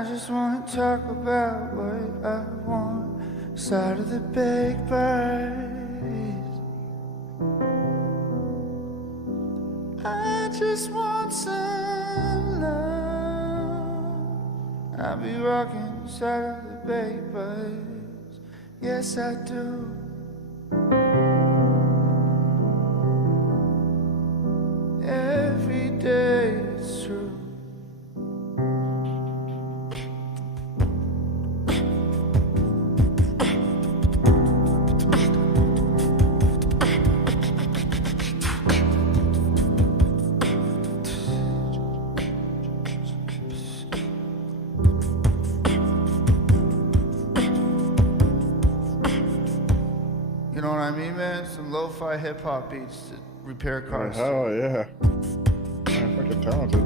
I just want to talk about what I want. Side of the papers. I just want some love. I'll be rocking side of the papers. Yes, I do. Every day it's true. You know what I mean, man? Some lo-fi hip-hop beats to repair cars. Hell yeah. Man, fucking talented.